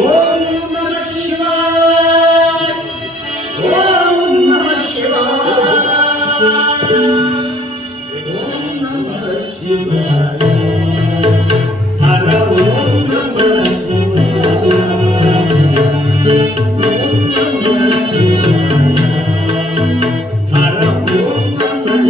ಓಂ ನಮಃ ಶಿವಾಯ ಓಂ ನಮಃ ಶಿವಾಯ ಓಂ ನಮಃ ಶಿವಾಯ ಹರ ಓಂ ನಮಃ ಶಿವಾಯ ಓಂ ನಮಃ ಶಿವಾಯ ಹರ ಓಂ ನಮಃ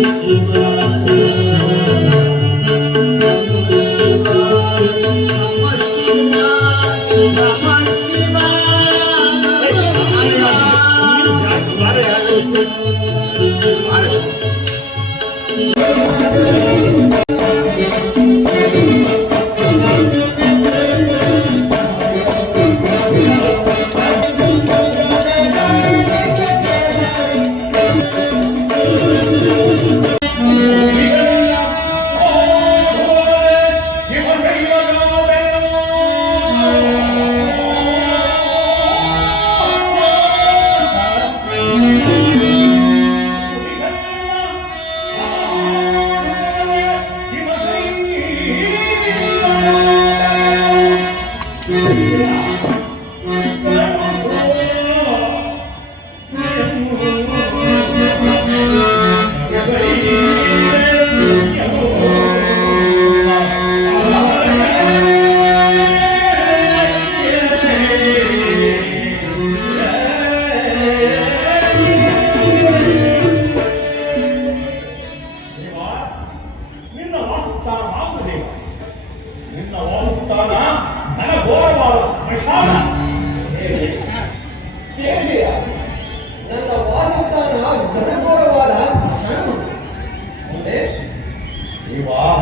ಶಿವಾಯ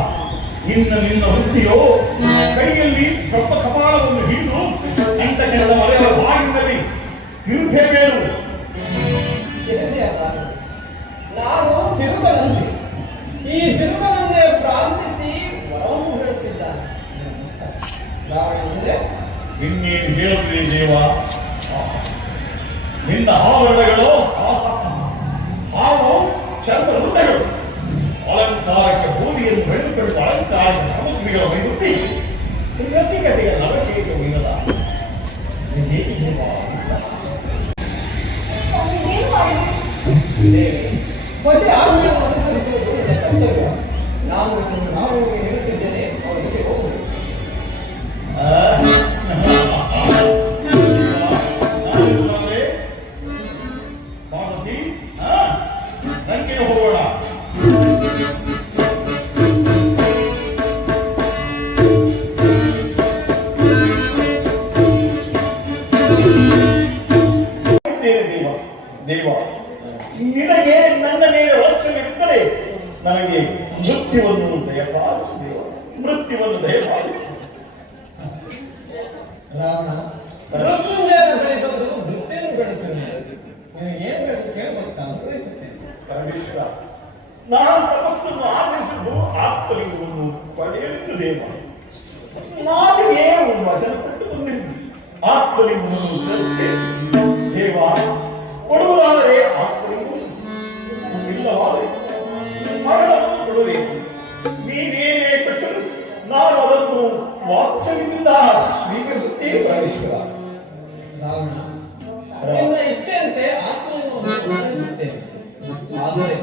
ನಿನ್ನ ವೃತ್ತಿಯೋ ಕೈಯಲ್ಲಿ ದೊಡ್ಡ ಕಪಾಲವನ್ನು ಹಿಡಿದು ಕಂಠಕ್ಕೆಲ್ಲ ಮರೆಯ ಬಾಗಿನಲ್ಲಿ ತಿರುಗೇಬೇರು. ನಾನು ತಿರುಗಲಂತೆ ಈ ತಿರುಗಲನ್ನೇ ಪ್ರಾರ್ಥಿಸಿ ವರವನ್ನು ಹೇಳುತ್ತಿದ್ದಾನೆ. ಇನ್ನೇನು ಹೇಳುತ್ತೀರಿ ದೇವ? ನಿನ್ನ ಆವರಣಗಳು ಹಾವು ಚಂದ್ರ ವೃತ್ತಗಳು ಅಲಂಕಾರಕ್ಕೆ ಬೂದಿಯನ್ನು ಬೆಳೆದುಕೊಂಡು ಅಲಂಕಾರದ ಸಾಮಗ್ರಿಗಳ ವೈರುತ್ತಿ ರಸಿಕತೆಯ ನವಶೇಖ ಇರಲ್ಲ. ಮತ್ತೆ ಆಜ್ಞೆಯನ್ನು ಅನುಸರಿಸುವುದು ನನ್ನ ಕರ್ತವ್ಯ. ನಾನು ಹೇಳುತ್ತಿದ್ದೇನೆ, ಅವರ ಜೊತೆ ಹೋಗುವುದು. ಪಾರ್ವತಿ ನಂಗೆ ಹೋಗೋಣ. ದೇವ, ನಿನಗೆ ನನ್ನ ಮೇಲೆ ವರ್ಷವಿದ್ದರೆ ನನಗೆ ಮೃತ್ಯುವನ್ನು ದಯಪಾಲಿಸು ದೇವ, ಮೃತ್ಯುವನ್ನು ದಯಪಾಲಿಸು. ರಾವಣ ಮೃತ್ಯುಂಜಯನ ಬಳಿ ಬಂದು ಮೃತ್ಯುವನ್ನು ಬೆಳೆಯುತ್ತೇನೆ. ಏನು ಬೇಕು ಕೇಳಬೇಕಾ ಅನುಗ್ರಹಿಸುತ್ತೇನೆ. ಪರಮೇಶ್ವರ, ನಾನು ತಪಸ್ಸನ್ನು ಆಚರಿಸಿದ್ದು ಆತ್ಮಲಿಂಗವನ್ನು ಪಡೆಯಲಿದ್ದು ದೇವ. ನಾನೇ ಒಂದು ವಚನ ಕೊಟ್ಟು ಬಂದಿದ್ದು ಆತ್ಮಲಿಂಗವನ್ನು ದೇವ. ಕೊಡುವುದಾದರೆ ಆತ್ಮಲಿಂಗವನ್ನು, ಇಲ್ಲವಾದರೆ ಮರಣವನ್ನು ಕೊಡಬೇಕು. ನೀನೇನೇ ಕೊಟ್ಟರು ನಾನು ಅದನ್ನು ವಾತ್ಸಲ್ಯದಿಂದ ಸ್ವೀಕರಿಸುತ್ತೇನೆ ಪರಮೇಶ್ವರ. ರಾವಣ, ನಿನ್ನ ಇಚ್ಛೆಯಂತೆ ಆತ್ಮಲಿಂಗವನ್ನು ಅನುಗ್ರಹಿಸುತ್ತೇನೆ. ಆದರೆ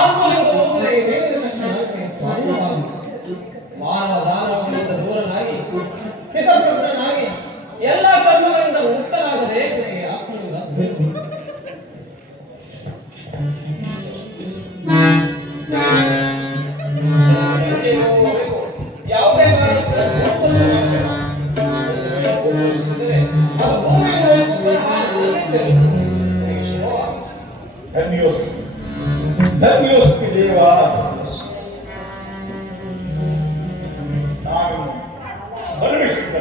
ಆತ್ಮಲಿಂಗವನ್ನು ಹೇಳಿದ ತಕ್ಷಣ ಸ್ವಾಧೀನವಾಗುತ್ತದೆ. ಮಾನವ ದಾನವಗಳಿಂದ ದೂರನಾಗಿ ಸ್ಥಿತಪ್ರಜ್ಞನಾಗಿ ಎಲ್ಲ ಕರ್ಮಗಳಿಂದ ಮುಕ್ತನಾದರೆ ಕಡೆಗೆ ಆತ್ಮಲಿಂಗ ಬೇಕು. ಯಾವುದೇ ಧನ್ಯೋಸ್ತಿ ದೇವ. ನಾನು ಬಲವಿಷ್ಠ